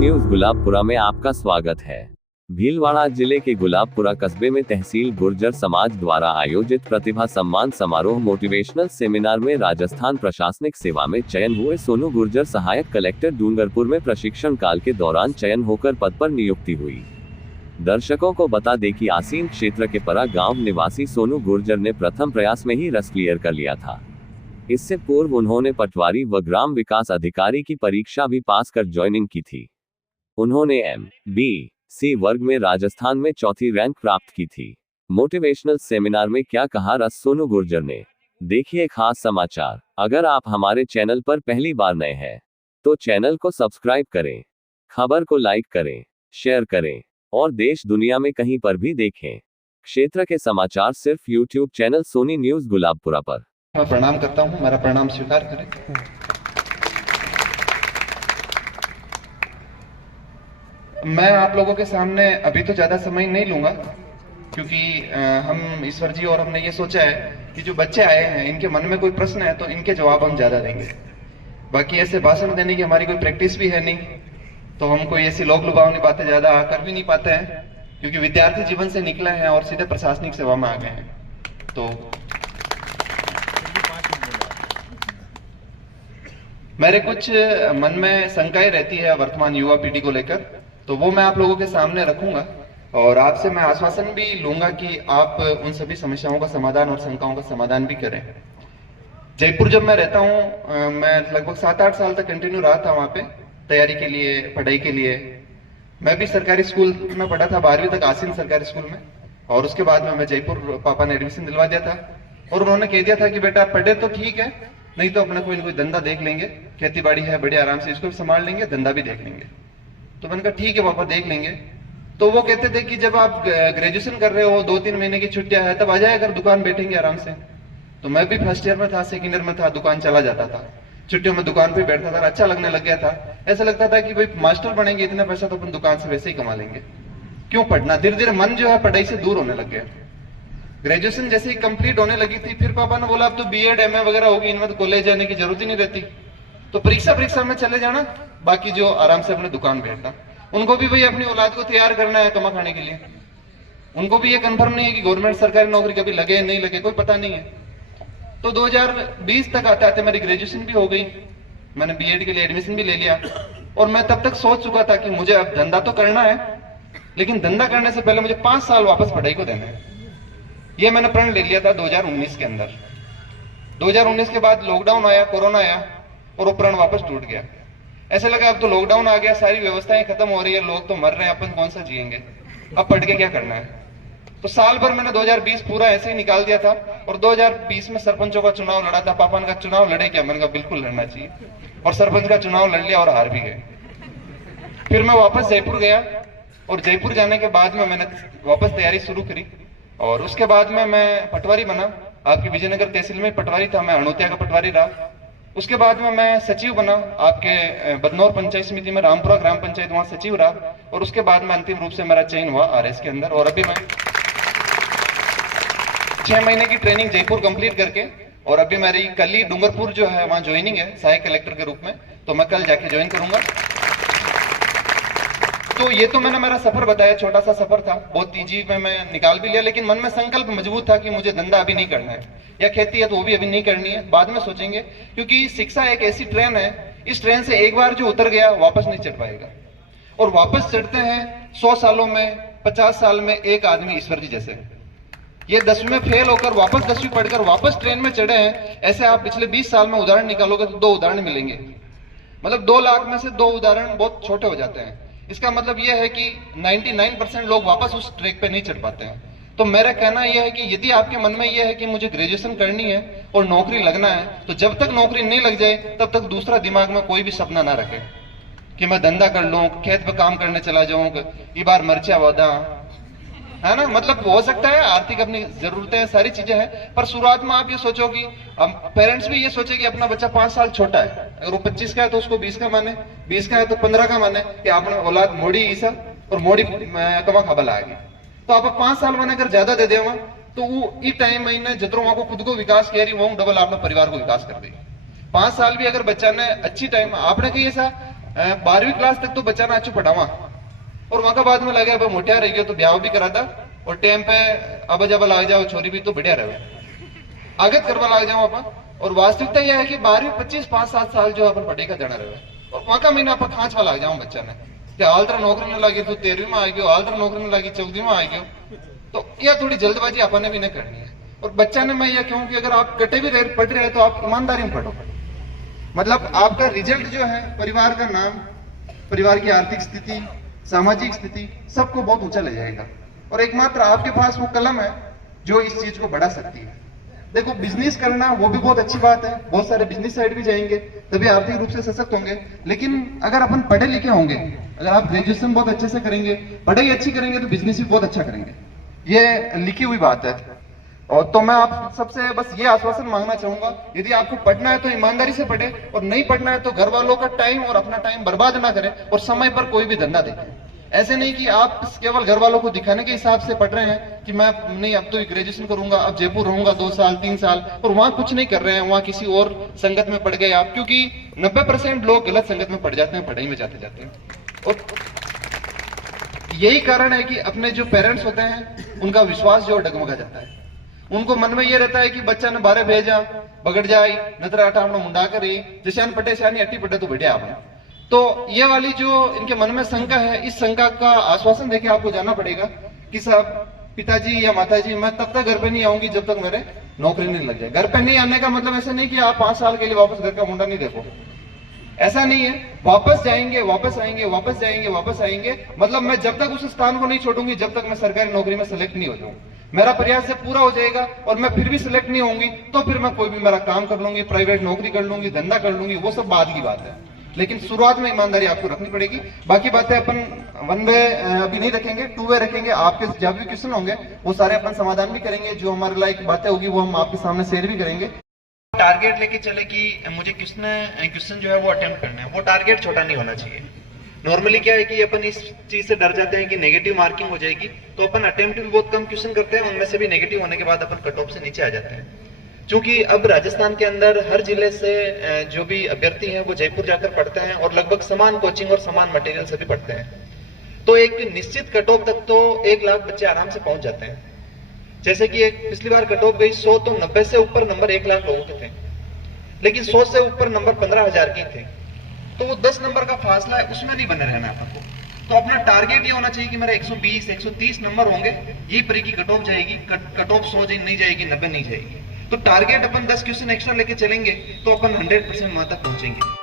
News Gulabpura में आपका स्वागत है। भीलवाड़ा जिले के गुलाबपुरा कस्बे में तहसील गुर्जर समाज द्वारा आयोजित प्रतिभा सम्मान समारोह मोटिवेशनल सेमिनार में राजस्थान प्रशासनिक सेवा में चयन हुए सोनू गुर्जर सहायक कलेक्टर डूंगरपुर में प्रशिक्षण काल के दौरान चयन होकर पद पर नियुक्ति हुई। दर्शकों को बता दें कि आसीन क्षेत्र के परा गांव निवासी सोनू गुर्जर ने प्रथम प्रयास में ही रस क्लियर कर लिया था। इससे पूर्व उन्होंने पटवारी व ग्राम विकास अधिकारी की परीक्षा भी पास कर ज्वाइनिंग की थी। उन्होंने MBC वर्ग में राजस्थान में चौथी रैंक प्राप्त की थी। मोटिवेशनल सेमिनार में क्या कहा रस सोनू गुर्जर ने, देखिए खास समाचार। अगर आप हमारे चैनल पर पहली बार नए हैं तो चैनल को सब्सक्राइब करें, खबर को लाइक करें, शेयर करें और देश दुनिया में कहीं पर भी देखें। क्षेत्र के समाचार सिर्फ YouTube channel Soni news Gulabpura पर। मैं प्रणाम करता हूं, मेरा प्रणाम स्वीकार करें। मैं आप लोगों के सामने अभी तो ज्यादा समय नहीं लूंगा, क्योंकि हम ईश्वर जी और हमने ये सोचा है कि जो बच्चे आए हैं इनके मन में कोई प्रश्न है तो इनके जवाब हम ज्यादा देंगे। बाकी ऐसे भाषण देने की हमारी कोई प्रैक्टिस भी है नहीं, तो हम कोई ऐसी लोक लुभावनी बातें ज्यादा कर भी नहीं पाते हैं, क्योंकि विद्यार्थी जीवन से निकले हैं और सीधे प्रशासनिक सेवा में आ गए हैं। तो मेरे कुछ मन में शंकाएं रहती है वर्तमान युवा पीढ़ी को लेकर, तो वो मैं आप लोगों के सामने रखूंगा और आपसे मैं आश्वासन भी लूंगा कि आप उन सभी समस्याओं का समाधान और शंकाओं का समाधान भी करें। जयपुर जब मैं रहता हूं, मैं लगभग 7-8 साल तक कंटिन्यू रहा था वहां पे तैयारी के लिए, पढ़ाई के लिए। मैं भी सरकारी स्कूल में पढ़ा था, 12वीं तक आसीन सरकारी स्कूल में, और उसके बाद में मैं जयपुर पापा ने एडमिशन दिलवा दिया था और उन्होंने कह दिया था कि बेटा पढ़े तो ठीक है, नहीं तो अपना कोई ना कोई धंधा देख लेंगे, खेती बाड़ी है बड़े आराम से इसको भी संभाल लेंगे, धंधा भी देख लेंगे। तो मैंने कहा ठीक है पापा देख लेंगे। तो वो कहते थे कि जब आप ग्रेजुएशन कर रहे हो, 2-3 महीने की छुट्टियां है, तब आ जाए अगर दुकान बैठेंगे आराम से। तो मैं भी फर्स्ट ईयर में था, सेकेंड ईयर में था, दुकान चला जाता था, छुट्टियों में दुकान पे बैठता था, अच्छा लगने लग गया था। ऐसा लगता था कि भाई मास्टर बनेंगे, इतना पैसा तो अपन दुकान से वैसे ही कमा लेंगे, क्यों पढ़ना। धीरे धीरे मन जो है पढ़ाई से दूर होने लग गया। ग्रेजुएशन जैसे ही कंप्लीट होने लगी थी, फिर पापा ने बोला अब तो बीएड MA वगैरह होगी, इनमें तो कॉलेज जाने की जरूरत ही नहीं रहती, तो परीक्षा में चले जाना, बाकी जो आराम से अपने दुकान बैठना। उनको भी भाई अपनी औलाद को तैयार करना है कमा खाने के लिए। उनको भी ये कंफर्म नहीं है कि गवर्नमेंट सरकारी नौकरी कभी लगे नहीं लगे, कोई पता नहीं है। तो 2020 तक आते आते मेरी ग्रेजुएशन भी हो गई, मैंने बीएड के लिए एडमिशन भी ले लिया और मैं तब तक सोच चुका था कि मुझे अब धंधा तो करना है, लेकिन धंधा करने से पहले मुझे 5 साल वापस पढ़ाई को देना है। ये मैंने प्रण ले लिया था 2019 के अंदर। 2019 के बाद लॉकडाउन आया, कोरोना आया और वो प्रण वापस टूट गया। ऐसे लगा अब तो लॉकडाउन आ गया, सारी व्यवस्थाएं खत्म हो रही है, लोग तो मर रहे हैं, अपन कौन सा जिएंगे, अब पढ़ के क्या करना है। तो साल भर मैंने 2020 पूरा ऐसे ही निकाल दिया था और 2020 में सरपंचों का चुनाव लड़ा था। पापा ने कहा चुनाव लड़े क्या, मैंने कहा बिल्कुल लड़ना चाहिए, और सरपंच का चुनाव लड़ लिया और हार भी गए। फिर मैं वापस जयपुर गया और जयपुर जाने के बाद में मैंने वापस तैयारी शुरू करी और उसके बाद में मैं पटवारी बना। आपकी विजयनगर तहसील में पटवारी था, मैं हणोतिया का पटवारी रहा। उसके बाद में मैं सचिव बना आपके बदनौर पंचायत समिति में, रामपुरा ग्राम पंचायत, वहां सचिव रहा और उसके बाद में अंतिम रूप से मेरा चयन हुआ RS के अंदर। और अभी मैं 6 महीने की ट्रेनिंग जयपुर कंप्लीट करके, और अभी मेरी कल ही डूंगरपुर जो है वहां ज्वाइनिंग है सहायक कलेक्टर के रूप में, तो मैं कल जाके ज्वाइन करूंगा। तो ये तो मैंने मेरा सफर बताया, छोटा सा सफर था, बहुत तेजी में मैं निकाल भी लिया, लेकिन मन में संकल्प मजबूत था कि मुझे धंधा अभी नहीं करना है, या खेती है तो वो भी अभी नहीं करनी है, बाद में सोचेंगे। क्योंकि शिक्षा एक ऐसी ट्रेन है, इस ट्रेन से एक बार जो उतर गया वापस नहीं चढ़ पाएगा, और वापस चढ़ते हैं 100 सालों में, 50 साल में एक आदमी ईश्वर जी जैसे। ये 10वीं में फेल होकर वापस 10वीं पढ़कर वापस ट्रेन में चढ़े हैं। ऐसे आप पिछले 20 साल में उदाहरण निकालोगे तो 2 उदाहरण मिलेंगे, मतलब 2 लाख में से 2 उदाहरण बहुत छोटे हो जाते हैं। इसका मतलब यह है कि 99% लोग वापस उस ट्रैक पे नहीं चढ़ पाते हैं। तो मेरा कहना यह है कि यदि आपके मन में यह है कि मुझे ग्रेजुएशन करनी है और नौकरी लगना है, तो जब तक नौकरी नहीं लग जाए तब तक दूसरा दिमाग में कोई भी सपना ना रखे कि मैं धंधा कर लूं, खेत पे काम करने चला जाऊं, ये बार मर्चा वादा है ना। मतलब हो सकता है आर्थिक अपनी जरूरतें सारी चीजें हैं, पर शुरुआत में आप ये सोचो कि पेरेंट्स भी ये सोचे कि अपना बच्चा 5 साल छोटा है, अगर वो 25 का है तो उसको 20 का माने, 20 का है तो 15 का माने कि आपने औलाद मोड़ी ईसा और मोड़ी कमा खाबला आएगी। तो आप 5 साल मैंने अगर ज्यादा दे देगा तो वो ई टाइम महीने जतरों आपको खुद को विकास किया रही वो डबल आपने परिवार को विकास कर देगी। 5 साल भी अगर बच्चा ने अच्छी टाइम आपने कही ऐसा 12वीं क्लास तक तो बच्चा ना अच्छो पढ़ावा और वहां का बाद में लगे अब मोटिया रह गयो तो ब्याह भी करा था और टाइम पे अब जब लाग जाओ छोरी भी तो बढ़िया रहे आगत करवा लाग जाओ अपन। और वास्तविकता यह है कि 12वीं 25 5-7 साल जो अपन पढ़ेगा जाना रहे और वहां का महीना अपन खांचवा लाग जाओ बच्चा ने कि हाल तरह नौकरी में लगी तो 13वीं में आ गयो, हाल तरह नौकरी में लगी 14वीं में आ गयो। तो यह थोड़ी जल्दबाजी अपन ने भी नहीं करनी है। और बच्चा ने मैं यह कहूं कि अगर आप कटे भी पढ़ रहे हैं तो आप ईमानदारी में पढ़ो। मतलब आपका रिजल्ट जो है परिवार का नाम, परिवार की आर्थिक स्थिति, सामाजिक स्थिति सबको बहुत ऊंचा ले जाएगा। और एकमात्र आपके पास वो कलम है जो इस चीज को बढ़ा सकती है। देखो बिजनेस करना वो भी बहुत अच्छी बात है, बहुत सारे बिजनेस साइड भी जाएंगे तभी आर्थिक रूप से सशक्त होंगे। लेकिन अगर अपन पढ़े लिखे होंगे, अगर आप ग्रेजुएशन बहुत अच्छे से करेंगे, पढ़ाई अच्छी करेंगे तो बिजनेस भी बहुत अच्छा करेंगे, ये लिखी हुई बात है। और तो मैं आप सबसे बस ये आश्वासन मांगना चाहूंगा, यदि आपको पढ़ना है तो ईमानदारी से पढ़े और नहीं पढ़ना है तो घर वालों का टाइम और अपना टाइम बर्बाद ना करें और समय पर कोई भी धंधा देखें। ऐसे नहीं कि आप केवल घर वालों को दिखाने के हिसाब से पढ़ रहे हैं कि मैं नहीं अब तो ग्रेजुएशन करूंगा, अब जयपुर रहूंगा 2 साल 3 साल और वहां कुछ नहीं कर रहे हैं, वहां किसी और संगत में पड़ गए आप। क्योंकि 90% लोग गलत संगत में पड़ जाते हैं पढ़ाई में जाते जाते हैं। और यही कारण है कि अपने जो पेरेंट्स होते हैं उनका विश्वास जो डगमगा जाता है। उनको मन में ये रहता है कि बच्चा ने 12 भेजा बगड़ जाए नतर आटा अपना मुंडा करी जैसे पटे से अट्टी पटे तो बढ़िया आपने। तो ये वाली जो इनके मन में शंका है, इस शंका का आश्वासन देके आपको जाना पड़ेगा कि साहब पिताजी या माताजी मैं तब तक घर पे नहीं आऊंगी जब तक मेरे नौकरी नहीं लग जाए। घर पे नहीं आने का मतलब ऐसा नहीं कि आप 5 साल के लिए वापस घर का मुंडा नहीं देखो, ऐसा नहीं है। वापस जाएंगे, वापस आएंगे, वापस जाएंगे, वापस आएंगे। मतलब मैं जब तक उस स्थान को नहीं छोड़ूंगी जब तक मैं सरकारी नौकरी में सेलेक्ट नहीं हो जाऊं। मेरा प्रयास जब पूरा हो जाएगा और मैं फिर भी सिलेक्ट नहीं होंगी तो फिर मैं कोई भी मेरा काम कर लूंगी, प्राइवेट नौकरी कर लूंगी, धंधा कर लूंगी, वो सब बाद की बात है। लेकिन शुरुआत में ईमानदारी आपको रखनी पड़ेगी। बाकी बातें अपन 1 वे अभी नहीं रखेंगे, 2 वे रखेंगे। आपके जब भी क्वेश्चन होंगे वो सारे अपन समाधान भी करेंगे, जो हमारे लायक बातें होगी वो हम आपके सामने शेयर भी करेंगे। टारगेट लेके चले कि मुझे क्वेश्चन जो है वो अटेम्प्ट करना है, वो टारगेट छोटा नहीं होना चाहिए। नॉर्मली क्या है कि अपन इस चीज से डर जाते हैं कि नेगेटिव मार्किंग हो जाएगी, तो अपन अटेम्प्ट भी बहुत कम क्वेश्चन करते हैं, उनमें से भी नेगेटिव होने के बाद अपन कट ऑफ से नीचे आ जाते हैं। क्योंकि अब राजस्थान के अंदर हर जिले से जो भी अभ्यर्थी हैं वो जयपुर जाकर पढ़ते हैं और लगभग समान कोचिंग और समान मटेरियल से भी पढ़ते हैं। तो एक निश्चित कट ऑफ तक तो 1 लाख बच्चे आराम से पहुंच जाते हैं। जैसे कि एक पिछली बार कट ऑफ गई 100, तो 90 से ऊपर नंबर 1 लाख लोगों के थे, लेकिन 100 से ऊपर नंबर 15,000 की थे। तो वो 10 नंबर का फासला है, उसमें नहीं बने रहना अपन को। तो अपना टारगेट ये होना चाहिए कि मेरा 120 130 नंबर होंगे, ये परी की कट ऑफ जाएगी। कट ऑफ 100 नहीं जाएगी, 90 नहीं जाएगी। तो टारगेट अपन 10 क्वेश्चन एक्स्ट्रा लेके चलेंगे तो अपन 100% वहां तक पहुंचेंगे।